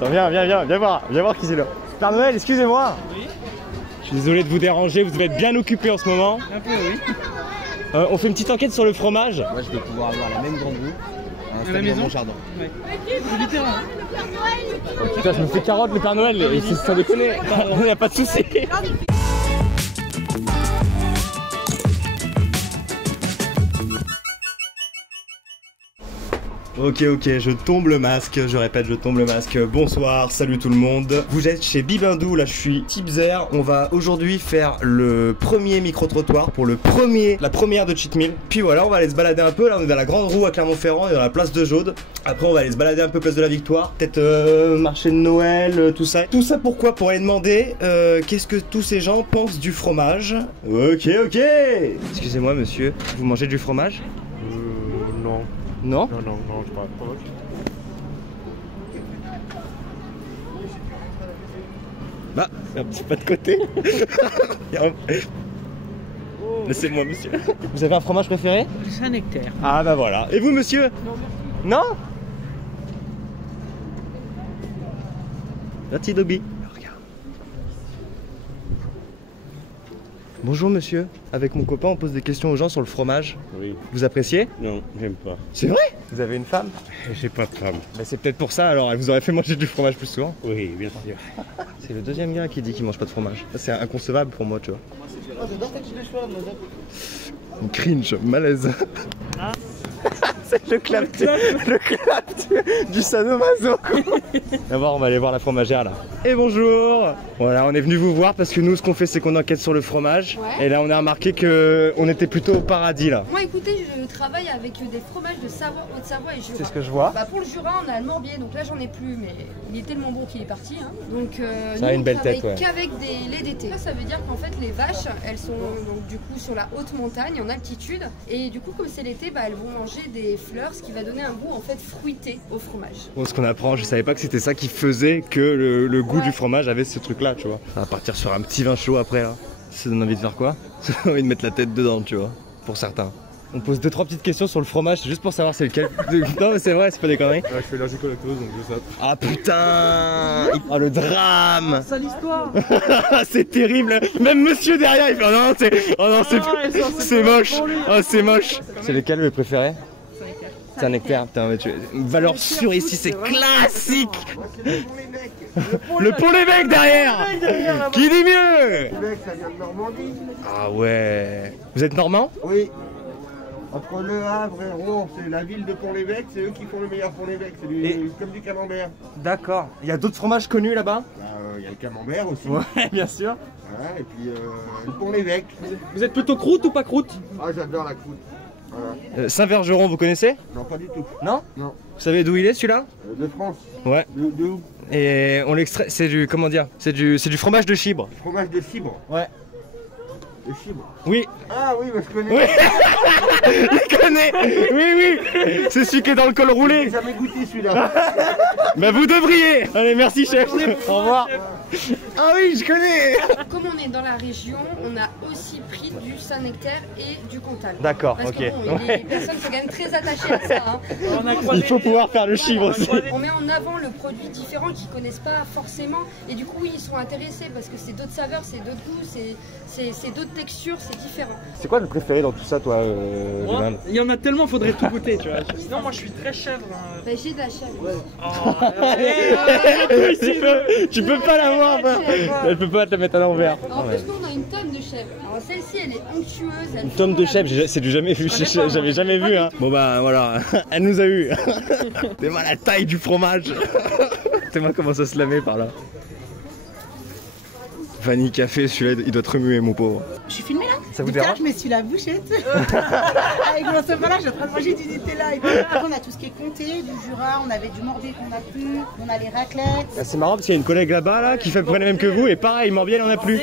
Attends, viens voir qui c'est là. Père Noël, excusez-moi. Oui. Je suis désolé de vous déranger, vous devez être bien occupé en ce moment. Un peu, oui. On fait une petite enquête sur le fromage. Moi, je vais pouvoir avoir la même grande roue à la maison dans mon jardin. Ouais. C'est du terrain. Oh, putain, je me fais carotte le Père Noël, et ça déconne. Il n'y a pas de souci. Ok, je tombe le masque, je répète, je tombe le masque. Bonsoir, salut tout le monde. Vous êtes chez Bibindou, là je suis Tipzer. On va aujourd'hui faire le premier micro-trottoir pour la première de Cheat Meal. Puis voilà, on va aller se balader un peu. Là on est dans la Grande Roue à Clermont-Ferrand et dans la place de Jaude. Après on va aller se balader un peu place de la Victoire. Peut-être marché de Noël, tout ça. Tout ça pourquoi? Pour aller demander qu'est-ce que tous ces gens pensent du fromage. Ok. Excusez-moi monsieur, vous mangez du fromage? Non. Non? Non, je parle pas. Bah, un petit pas de côté. Laissez-moi, monsieur. Vous avez un fromage préféré? Saint-Nectaire. Ah bah voilà. Et vous, monsieur? Non? Merci, Dobby. Regarde. Bonjour, monsieur. Avec mon copain, on pose des questions aux gens sur le fromage. Oui. Vous appréciez? Non, j'aime pas. C'est vrai? Vous avez une femme? J'ai pas de femme. Bah c'est peut-être pour ça alors, elle vous aurait fait manger du fromage plus souvent. Oui, bien sûr. C'est le deuxième gars qui dit qu'il mange pas de fromage. C'est inconcevable pour moi, tu vois. Une cringe, malaise. Ah. C'est le clap du sadomaso. D'abord, on va aller voir la fromagère là. Et bonjour. Voilà, on est venu vous voir parce que nous, ce qu'on fait, c'est qu'on enquête sur le fromage. Ouais. Et là, on a remarqué que on était plutôt au paradis là. Moi, écoutez, je travaille avec des fromages de Savoie, Haute-Savoie et Jura. C'est ce que je vois. Bah, pour le Jura, on a le Morbier, donc là, j'en ai plus, mais il est tellement bon qu'il est parti. Hein. Donc, ça a une belle tête, ouais. Qu'avec des laits d'été. Ça veut dire qu'en fait, les vaches, elles sont donc du coup sur la haute montagne, en altitude, et du coup, comme c'est l'été, bah, elles vont manger des fleurs, ce qui va donner un goût en fait fruité au fromage. Bon, ce qu'on apprend, je savais pas que c'était ça qui faisait que le goût du fromage avait ce truc là, tu vois. On va partir sur un petit vin chaud après là. Ça donne envie de faire quoi? Ça donne envie de mettre la tête dedans, tu vois, pour certains. On pose 2-3 petites questions sur le fromage, c'est juste pour savoir c'est lequel. Non mais c'est vrai, c'est pas des conneries. Ouais, je fais allergique au lactose donc je sais. Ah putain. Oh le drame. Sale histoire. C'est terrible. Même monsieur derrière il fait oh non c'est moche. Oh c'est moche. C'est lequel le préféré? C'est un nectar, putain, mais valeur sûre ici, c'est classique. Le pont l'évêque derrière. Qui dit mieux? L'évêque, ça vient de Normandie. Ah ouais. Vous êtes normand? Oui. Entre Le Havre et Rouen, c'est la ville de Pont-l'Évêque, c'est eux qui font le meilleur Pont-l'Évêque, c'est comme du camembert. D'accord. Il y a d'autres fromages connus là-bas? Il y a le camembert aussi. Ouais, bien sûr. Voilà, et puis le Pont-l'Évêque. Vous êtes plutôt croûte ou pas croûte? Ah, j'adore la croûte. Voilà. Saint-Vergeron, vous connaissez? Non, pas du tout. Non? Non. Vous savez d'où il est celui-là? De France. Ouais. De où? Et on l'extrait, c'est du, comment dire? C'est du fromage de Chibre. Fromage de Cibre. Ouais. De Cibre. Oui. Ah oui, bah, je connais. Oui. Je connais. Oui. C'est celui qui est dans le col roulé. J'ai jamais goûté celui-là. Bah vous devriez. Allez, merci chef. Au revoir. Ah oui, je connais. Comme on est dans la région, on a aussi pris du Saint-Nectaire et du Comtal. D'accord, Parce ok. que bon, les personnes sont quand même très attachées à ça. Hein. Il faut pouvoir faire le chiffre aussi. On met en avant le produit différent qu'ils connaissent pas forcément et du coup ils sont intéressés parce que c'est d'autres saveurs, c'est d'autres goûts, c'est d'autres textures, c'est différent. C'est quoi le préféré dans tout ça, toi, Moi, il y en a tellement, faudrait tout goûter, tu vois. Sinon, moi, je suis très chèvre. Hein. Bah, j'ai de la chèvre. Ouais. Tu peux pas l'avoir, elle peut pas te la mettre à l'envers. En plus, nous on a une tonne de chèvre. Alors celle-ci, elle est onctueuse. Une tome de chèvre, c'est du jamais vu, j'avais jamais vu. Hein. Bon bah voilà, elle nous a eu. C'est moi la taille du fromage. C'est moi comment ça se lamait par là. Vanille Café, celui-là il doit te remuer mon pauvre. Je suis filmée là. Ça vous Putain, dérange? je me suis la bouchette. Avec mon sofa là, je suis en train de manger du Nutella. Et voilà. Après, on a tout ce qui est comté, du Jura, on avait du Morbier qu'on a plus, on a les raclettes. Ah, c'est marrant parce qu'il y a une collègue là-bas là, qui fait à peu près la même que vous et pareil, Morbier il en a plus. Ouais,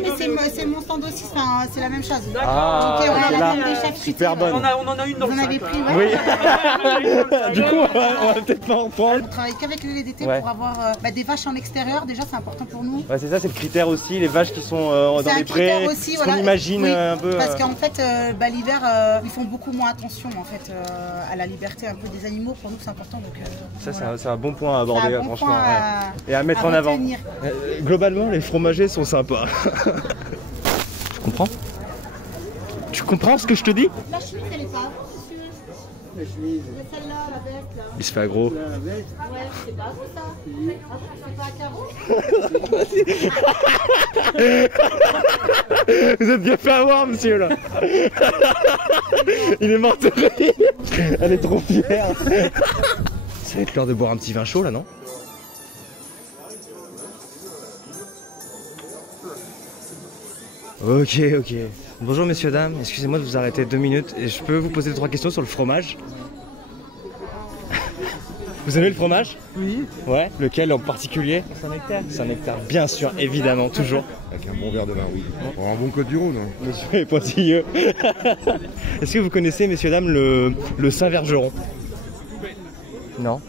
mais c'est mon stand aussi, c'est la même chose. Ah, Donc, on a ok, la là, même des chefs super bonne. On en a une dans Vous le en sac. avez pris, Oui. ouais. Du coup, on va peut-être pas en prendre. On travaille qu'avec le lait d'été Ouais. pour avoir des vaches en extérieur. Déjà, c'est important pour nous. Ouais, c'est ça, c'est le critère aussi, les vaches qui sont dans C'est un les critère prés, aussi, ce qu'on voilà. imagine Oui, un peu. parce qu'en fait, l'hiver, ils font beaucoup moins attention en fait à la liberté un peu des animaux. Pour nous, c'est important. Donc, Ça, voilà. c'est un bon point à aborder, C'est un bon franchement. point Et à mettre en avant. retenir. Globalement, les fromagers sont sympas. Tu comprends? Tu comprends ce que je te dis? La chemise, elle est pas. La chemise. Celle-là, la veste, là. Il se fait aggro. La veste. Ouais, c'est pas tout ça. C'est pas à carreaux. Vous êtes bien fait avoir, monsieur, là. Il est mort de rire. Elle est trop fière. Ça va être l'heure de boire un petit vin chaud, là, non? Ok, ok. Bonjour, messieurs, dames. Excusez-moi de vous arrêter 2 minutes. Et je peux vous poser 3 questions sur le fromage? Vous aimez le fromage? Oui. Ouais. Lequel en particulier? Saint-Nectaire. Saint-Nectaire. Bien sûr, évidemment, toujours. Avec un bon verre de vin rouge. Pour un bon Côte du Rhône. Monsieur est pointilleux. Est-ce que vous connaissez, messieurs, dames, le Saint-Vergeron? Non.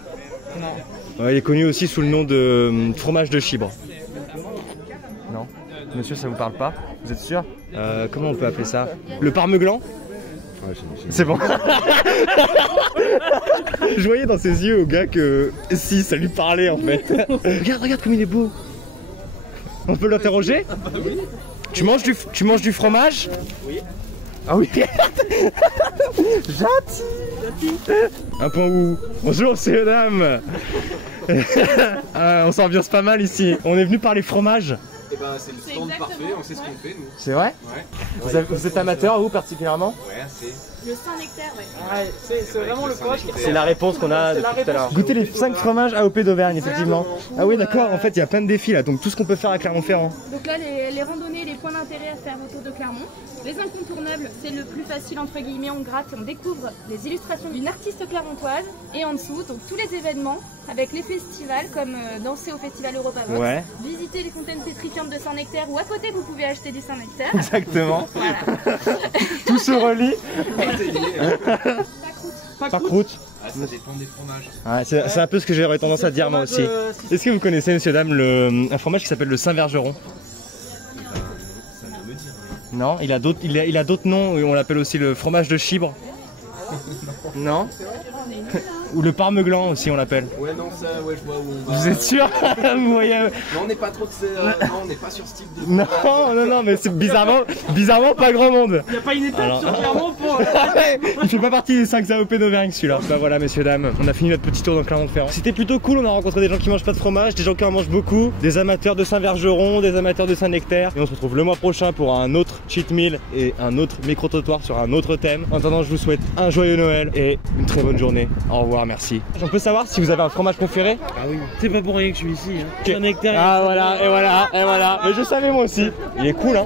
Non. Ouais, il est connu aussi sous le nom de fromage de Chibre. Non. Monsieur, ça vous parle pas? Vous êtes sûr? Comment on peut appeler ça? Le parmeglan? Ouais, C'est bon. Je voyais dans ses yeux au gars que si, ça lui parlait en fait. Regarde comme il est beau. On peut l'interroger? Tu manges du fromage? Oui. Ah oui. Gentil. Un point où? Bonjour, c'est madame. On s'ambiance pas mal ici. On est venu parler fromage. Et ben c'est le stand parfait, on sait ce qu'on fait nous. C'est vrai? Ouais. Vous êtes amateur, vous particulièrement? Ouais, c'est. Le Saint-Nectaire, ouais. Ouais, c'est vraiment le coq. C'est la réponse qu'on a C'est la depuis tout à l'heure. réponse. Goûtez les 5 fromages AOP d'Auvergne, effectivement. Ah oui, d'accord, en fait, il y a plein de défis là, donc tout ce qu'on peut faire à Clermont-Ferrand. Donc là, les randonnées, les points d'intérêt à faire autour de Clermont. Les incontournables, c'est le plus facile entre guillemets, on gratte et on découvre les illustrations d'une artiste clermontoise. Et en dessous, donc tous les événements avec les festivals comme danser au festival Europa Vox, Ouais. visiter les fontaines pétrifiantes de Saint-Nectaire ou à côté vous pouvez acheter du Saint-Nectaire. Exactement. Voilà. Tout se relie. Pas croûte. Pas croûte. Ah, ça dépend des fromages. Ouais, c'est un peu ce que j'aurais tendance à dire moi aussi. Est-ce que vous connaissez, messieurs, dames, un fromage qui s'appelle le Saint-Vergeron? Ça ne me dit rien. Non, il a d'autres noms, on l'appelle aussi le fromage de Chibre. Non. Ou le parmeglan aussi on l'appelle. Ouais, non, ça, ouais, je vois où on va. Vous êtes sûr? Vous voyez? Non, on n'est pas trop de non, on n'est pas sur ce type de. Non, mais c'est bizarrement pas grand monde. Il n'y a pas une étape Alors- sur Clermont pour. Il fait pas partie des 5 AOP d'Auvergne celui-là. Bah voilà, messieurs, dames, on a fini notre petit tour dans Clermont-Ferrand. C'était plutôt cool, on a rencontré des gens qui mangent pas de fromage, des gens qui en mangent beaucoup, des amateurs de Saint-Vergeron, des amateurs de Saint-Nectaire. Et on se retrouve le mois prochain pour un autre cheat meal et un autre micro-trottoir sur un autre thème. En attendant, je vous souhaite un joyeux Noël et une très bonne journée. Au revoir, merci. On peut savoir si vous avez un fromage préféré? Ah oui. C'est pas pour rien que je suis ici. Hein. Ah voilà, et voilà. Mais je savais moi aussi. Il est cool, hein.